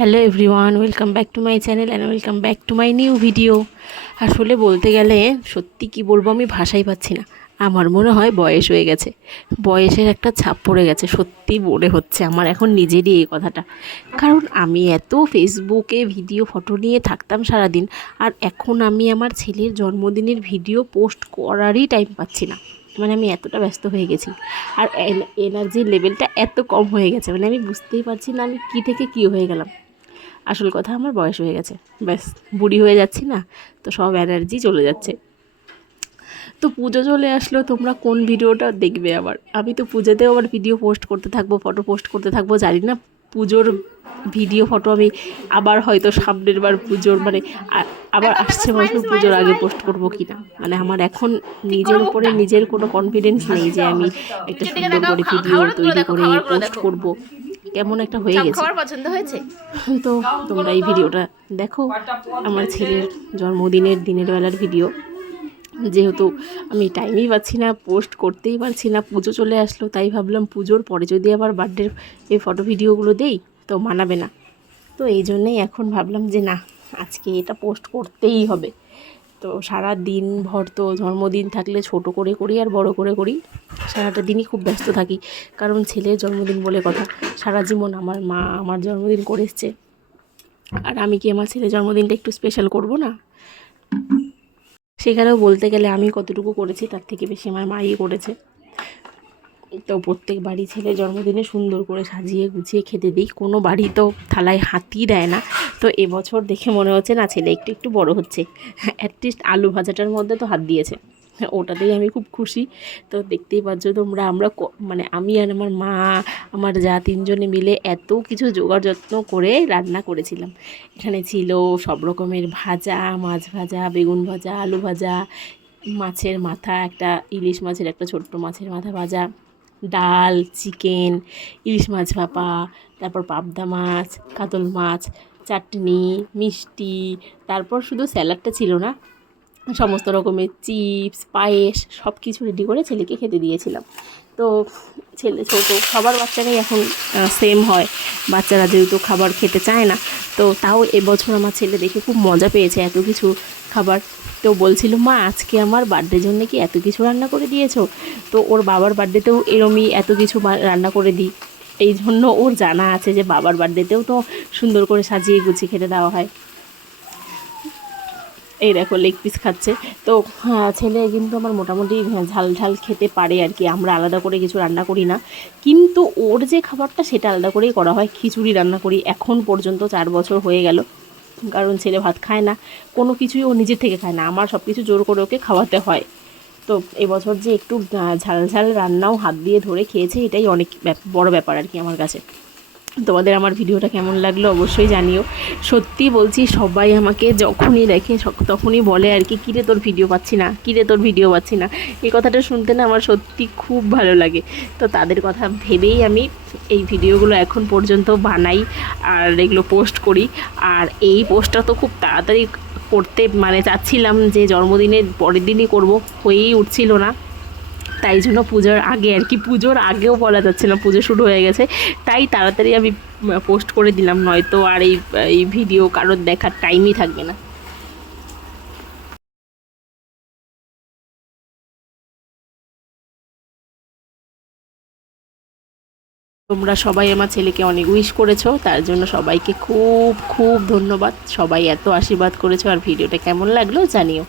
Hello everyone, welcome back to my channel and welcome back to my new video. আসলে বলতে গেলে সত্যি কি বলবো, আমি ভাষাই পাচ্ছি না। আমার মনে হয় বয়স হয়ে গেছে, বয়সের একটা ছাপ পড়ে গেছে। সত্যি মনে হচ্ছে আমার এখন নিজেরই এই কথাটা। কারণ আমি এত ফেসবুকে ভিডিও ফটো নিয়ে থাকতাম সারাদিন, আর এখন আমি আমার ছেলের জন্মদিনের ভিডিও পোস্ট করারই টাইম পাচ্ছি না। মানে আমি এতটা ব্যস্ত হয়ে গেছি, আর এনার্জির লেভেলটা এত কম হয়ে গেছে, মানে আমি বুঝতেই পারছি না আমি কী থেকে কী হয়ে গেলাম। আসল কথা, আমার বয়স হয়ে গেছে, ব্যাস বুড়ি হয়ে যাচ্ছি না, তো সব এনার্জি চলে যাচ্ছে। তো পুজো চলে আসলো, তোমরা কোন ভিডিওটা দেখবে? আবার আমি তো পুজোতেও আবার ভিডিও পোস্ট করতে থাকবো, ফটো পোস্ট করতে থাকবো। জানি না পুজোর ভিডিও ফটো আমি আবার হয়তো সামনের বার পুজোর মানে আবার আসছে বছর পুজোর আগে পোস্ট করব কি না। মানে আমার এখন নিজের উপরে নিজের কোনো কনফিডেন্স নেই যে আমি একটা সুন্দর করে ভিডিও তৈরি করে পোস্ট করব। কেমন একটা হয়ে গেছে। পছন্দ হয়েছে তো তোমরা এই ভিডিওটা দেখো, আমার ছেলের জন্মদিনের দিনের বেলার ভিডিও। যেহেতু আমি টাইমই পাচ্ছি না, পোস্ট করতেই পারছি না, পুজো চলে আসলো, তাই ভাবলাম পুজোর পরে যদি আবার বার্থডের এই ফটো ভিডিওগুলো দেই তো মানাবে না। তো এই জন্যেই এখন ভাবলাম যে না, আজকে এটা পোস্ট করতেই হবে। তো সারা দিন ভর তো জন্মদিন থাকলে ছোট করে করি আর বড় করে করি, সারাটা দিনই খুব ব্যস্ত থাকি। কারণ ছেলের জন্মদিন বলে কথা, সারা জীবন আমার মা আমার জন্মদিন করে এসছে, আর আমি কি আমার ছেলের জন্মদিনটা একটু স্পেশাল করব না? সেখানেও বলতে গেলে আমি কতটুকু করেছি তার থেকে বেশি আমার মাই করেছে। তো প্রত্যেক বাড়ি ছেলে জন্মদিনে সুন্দর করে সাজিয়ে গুছিয়ে খেতে দিই, কোনো বাড়ি তো থালায় হাতই দেয় না। তো এবছর দেখে মনে হচ্ছে না, ছেলে একটু একটু বড় হচ্ছে, অ্যাটলিস্ট আলু ভাজাটার মধ্যে তো হাত দিয়েছে, ওটাতেই আমি খুব খুশি। তো দেখতেই পাচ্ছ তোমরা, আমরা মানে আমি আর আমার মা আমার যা তিনজনে মিলে এত কিছু জোগাড় যত্ন করে রান্না করেছিলাম। এখানে ছিল সব রকমের ভাজা, মাছ ভাজা, বেগুন ভাজা, আলু ভাজা, মাছের মাথা, একটা ইলিশ মাছের একটা ছোট্ট মাছের মাথা ভাজা, ডাল, চিকেন, ইলিশ মাছ ভাপা, তারপর পাবদা মাছ, কাতল মাছ, চাটনি, মিষ্টি, তারপর শুধু স্যালাডটা ছিল না, সমস্ত রকমের চিপস, পায়েস সব কিছু রেডি করে ছেলেকে খেতে দিয়েছিলাম। তো ছেলে ছোটো, সবার বাচ্চারাই এখন সেম হয়, বাচ্চারা যেহেতু খাবার খেতে চায় না, তো তাও এবছর আমার ছেলে দেখে খুব মজা পেয়েছে এত কিছু খাবার। তো বলছিল, মা আজকে আমার বার্থডের জন্য কি এত কিছু রান্না করে দিয়েছো? তো ওর বাবার বার্থডেতেও এরমই এত কিছু রান্না করে দিই, এই জন্য ওর জানা আছে যে বাবার বার্থডেতেও তো সুন্দর করে সাজিয়ে গুছিয়ে খেতে দেওয়া হয়। এই দেখো লেগ পিস খাচ্ছে। তো হ্যাঁ, ছেলে কিন্তু আমার মোটামুটি ঝাল ঝাল খেতে পারে আর কি, আমরা আলাদা করে কিছু রান্না করি না। কিন্তু ওর যে খাবারটা সেটা আলাদা করেই করা হয়, খিচুড়ি রান্না করি এখন পর্যন্ত 4 বছর হয়ে গেল। কারণ ছেলে ভাত খায় না, কোনো কিছুই ও নিজের থেকে খায় না, আমার সব কিছু জোর করে ওকে খাওয়াতে হয়। তো এবছর যে একটু ঝাল ঝাল রান্নাও হাত দিয়ে ধরে খেয়েছে, এটাই অনেক বড় ব্যাপার আর কি আমার কাছে। তোমাদের আমার ভিডিওটা কেমন লাগলো অবশ্যই জানিও। সত্যি বলছি, সবাই আমাকে যখনই দেখে তখনই বলে আর কি, কিরে তোর ভিডিও পাচ্ছি না, কিরে তোর ভিডিও পাচ্ছি না। এই কথাটা শুনতে না আমার সত্যি খুব ভালো লাগে। তো তাদের কথা ভেবেই আমি এই ভিডিওগুলো এখন পর্যন্ত বানাই আর এগুলো পোস্ট করি। আর এই পোস্টটা তো খুব তাড়াতাড়ি করতে মানে চাচ্ছিলাম যে জন্মদিনের পরের দিনই করব, হয়েই উঠছিল না। তাই জন্য পুজোর আগে আর কি, পুজোর আগেও বলা যাচ্ছে না, পুজো শুরু হয়ে গেছে, তাই তাড়াতাড়ি আমি পোস্ট করে দিলাম, নয়তো আর এই ভিডিও কারোর দেখার টাইমই থাকবে না। তোমরা সবাই আমার ছেলেকে অনেক উইশ করেছো, তার জন্য সবাইকে খুব খুব ধন্যবাদ। সবাই এত আশীর্বাদ করেছো, আর ভিডিওটা কেমন লাগলো জানিও।